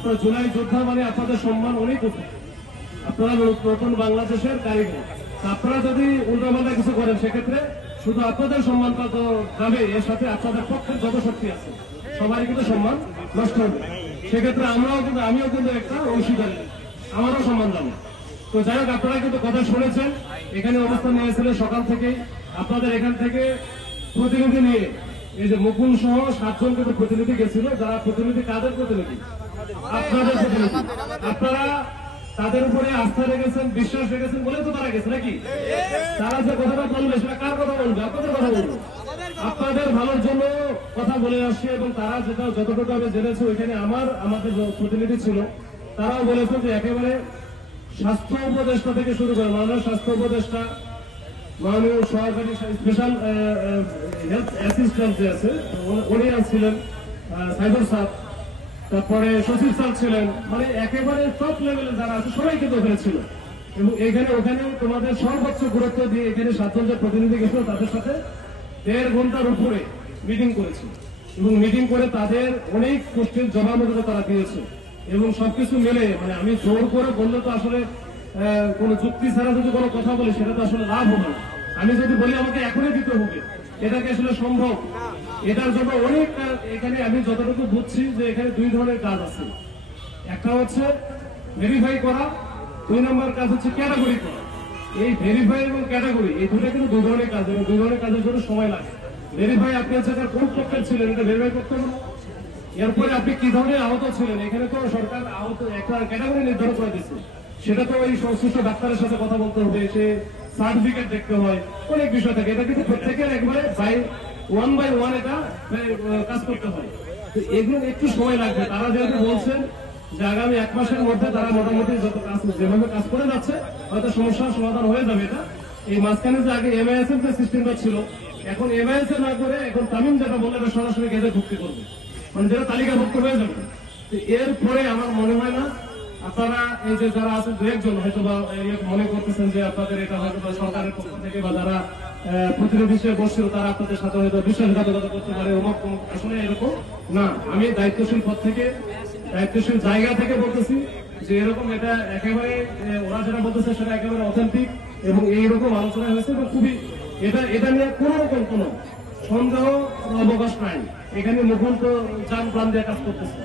আপনার জুলাই যোদ্ধা মানে আপনাদের সম্মান অনেক উঠে, আপনারা নতুন বাংলাদেশের কারিগর। আপনারা যদি উল্টাপাল্টা কিছু করেন সেক্ষেত্রে শুধু আপনাদের সম্মানটা তো যাবে, এর সাথে আপনাদের পক্ষে যত শক্তি আছে সবাই কিন্তু সম্মান নষ্ট হবে। সেক্ষেত্রে আমিও কিন্তু একটা অংশীদার, আমারও সম্মান যাবে। তো যাই হোক, আপনারা কিন্তু কথা শুনেছেন, এখানে অবস্থান নিয়েছিলেন সকাল থেকেই। আপনাদের এখান থেকে প্রতিনিধি নিয়ে এই যে মুকুল সহ 7 জন কিন্তু প্রতিনিধি গেছিল। যারা প্রতিনিধি, কাদের প্রতিনিধি? আপনাদের প্রতিনিধি। আপনারা তাদের উপরে আস্থা রেখেছেন, বিশ্বাস রেখেছেন বলে তো তারা গেছে নাকি? তারা যে কথাটা বলবে সেটা কার কথা বলবে? আপনাদের কথা বলবে। আপনাদের ভালোর জন্য কথা বলে আসছে এবং তারা যেটা যতটুকু আমি জেনেছি ওইখানে আমাদের প্রতিনিধি ছিল, তারাও বলেছেন যে একেবারে স্বাস্থ্য উপদেষ্টা থেকে শুরু করে মাননীয় স্বাস্থ্য উপদেষ্টা, মাননীয় সহকারী স্পেশাল হেলথ অ্যাসিস্ট্যান্ট যে আছে উনি ছিলেন, সাইদুল স্যার, তারপরে সচিব স্যার ছিলেন, মানে একেবারে টপ লেভেলে যারা আছে সবাই কিন্তু ওখানে ছিল। এবং ওখানে তোমাদের সর্বোচ্চ গুরুত্ব দিয়ে এখানে 7 জন যে প্রতিনিধি গেছিল তাদের সাথে 1.5 ঘন্টার উপরে মিটিং করেছে এবং মিটিং করে তাদের অনেক প্রশ্নের জবাব তারা দিয়েছে। এবং সবকিছু মিলে মানে আমি জোর করে বললে তো আসলে কোন যুক্তি ছাড়া যদি কোনো কথা বলি সেটা তো আসলে লাভ হবে না। আমি যদি বলি আমাকে এখনই দিতে হবে, এটা কি আসলে সম্ভব? এটার জন্য অনেক এখানে আমি যতটুকু বুঝছি যে এখানে 2 ধরনের কাজ আছে। একটা হচ্ছে ভেরিফাই করা, 2 নম্বর কাজ হচ্ছে ক্যাটাগরি করা। এই ভেরিফাই এবং ক্যাটাগরি এই দুটো কিন্তু 2 ধরনের কাজ এবং 2 ধরনের কাজের জন্য সময় লাগে। ভেরিফাই আপনি হচ্ছে কোন পক্ষের ছিলেন এটা ভেরিফাই করতে হবে। এরপরে আপনি কি ধরনের আহত ছিলেন, এখানে তো সরকার আহত একটা ক্যাটাগরি নির্ধারণ করে দিচ্ছে, সেটা তো ওই সংশ্লিষ্ট ডাক্তারের সাথে কথা বলতে হবে, সে সার্টিফিকেট দেখতে হয়, অনেক বিষয় থাকে। এটা কিন্তু প্রত্যেকের একবারে ওয়ান বাই ওয়ান এটা কাজ করতে হয়। তো এগুলো একটু সময় লাগবে। তারা যেহেতু বলছেন যে আগামী 1 মাসের মধ্যে তারা মোটামুটি যত কাজ যেভাবে কাজ করে যাচ্ছে হয়তো সমস্যার সমাধান হয়ে যাবে। এটা এই মাঝখানে যে আগে এমআইএস এর যে সিস্টেমটা ছিল, এখন এমআইএস না করে এখন তামিম যেটা বললে সরাসরি গেজে ভুক্তি করবে, মানে যেটা তালিকাভুক্ত হয়ে যাবে। এরপরে আমার মনে হয় না আপনারা এই যে যারা আছেন 2 একজন হয়তো বা মনে করতেছেন যে আপনাদের এটা হয়তো বা সরকারের পক্ষ থেকে বা যারা প্রতিনিধি হিসেবে বসছিল তারা আপনাদের সাথে হয়তো বিশ্বাসঘাতকতা করতে পারে, আসলে এরকম না। আমি দায়িত্বশীল পদ থেকে, দায়িত্বশীল জায়গা থেকে বলতেছি যে এরকম এটা একেবারে ওরা যেটা বলতেছে সেটা একেবারে অথেন্টিক এবং এইরকম আলোচনা হয়েছে এবং খুবই এটা নিয়ে কোন রকম কোন সন্দেহ অবকাশ নাই। এখানে মুকুল তো যান প্রাণ দিয়ে কাজ করতেছে।